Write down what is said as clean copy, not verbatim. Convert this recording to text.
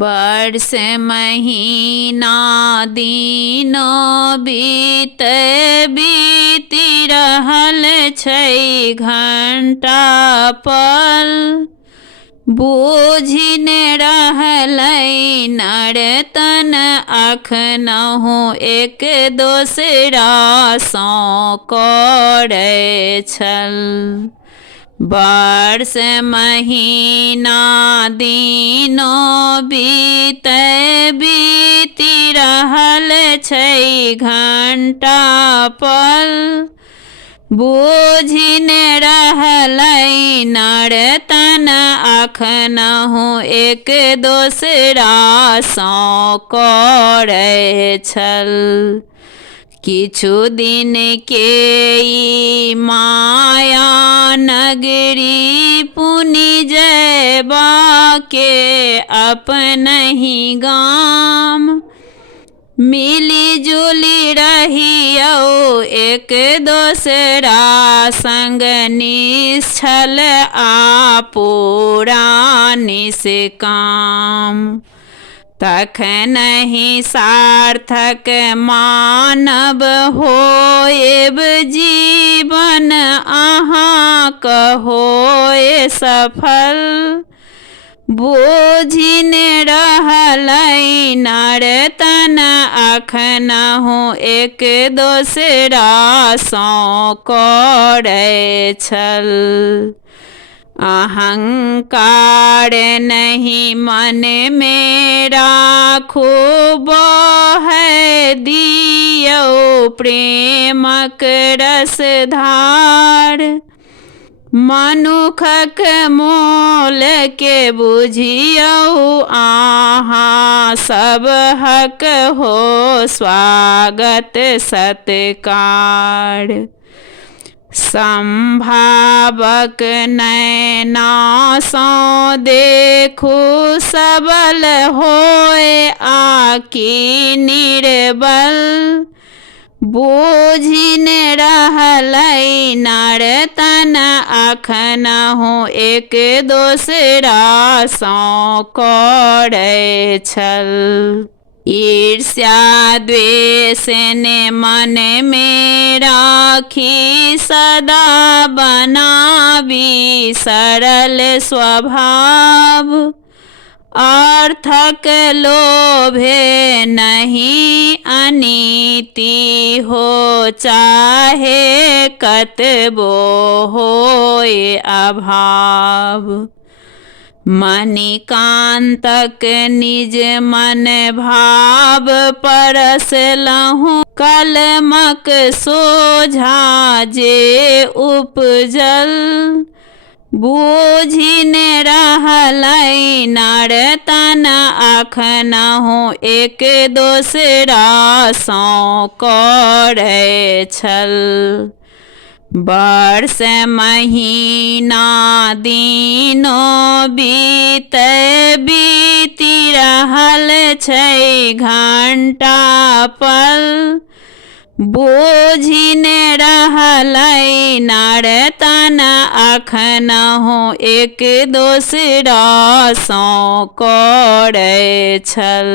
वर्ष महीना दिनो बीत बीति रहल छै घंटा पल। बूझि ने रहलै नर्तन अखनहुँ एक दोसरा सँ करै छल। वर्ष महीना दिनो बीत बीति रहल छै घंटा पल। बूझि ने रहलै नर्तन अखनहुँ एक दोसरा सँ करै छल। किछु दिन के ई माया नगरी पुनि जयबा के अपनहि गाम। मिली जुली रहियौ एक दोसरा संग निश्छल आ पूरा निष्काम। तखनहि सार्थक मानव होएब जीवन अहाँक होए सफल। बूझि ने रहलै नर्तन अखनहुँ एक दोसरा सँ करै छल। अहंकार नहीं मन में राखू बहै दियौ प्रेमक रसधार। मनुखक मोल के बुझियौ अहाँ सबहक हो स्वागत सत्कार। संभावक नैना सँ देखू सबल होए आकि निर्बल। बूझि ने रहलै नर्तन अखनहुँ एक दोसरा सँ करै छल। ईर्ष्या द्वेष ने मन में राखी सदा बनाबी सरल स्वभाव। अर्थक लोभे नहीं अनीति हो चाहे कतबो होए अभाव। मणिकान्तक निज मन भाव परसलहुँ कलमक सोझा जे उपजल। बूझि ने रहलै नर्तन अखनहुँ एक दोसरा सँ करै छल। वर्ष महीना दिनो बीत बीति रहल छै घंटा पल। बूझि ने रहलै नर्तन अखनहुँ एक दोसरा सँ करै छल।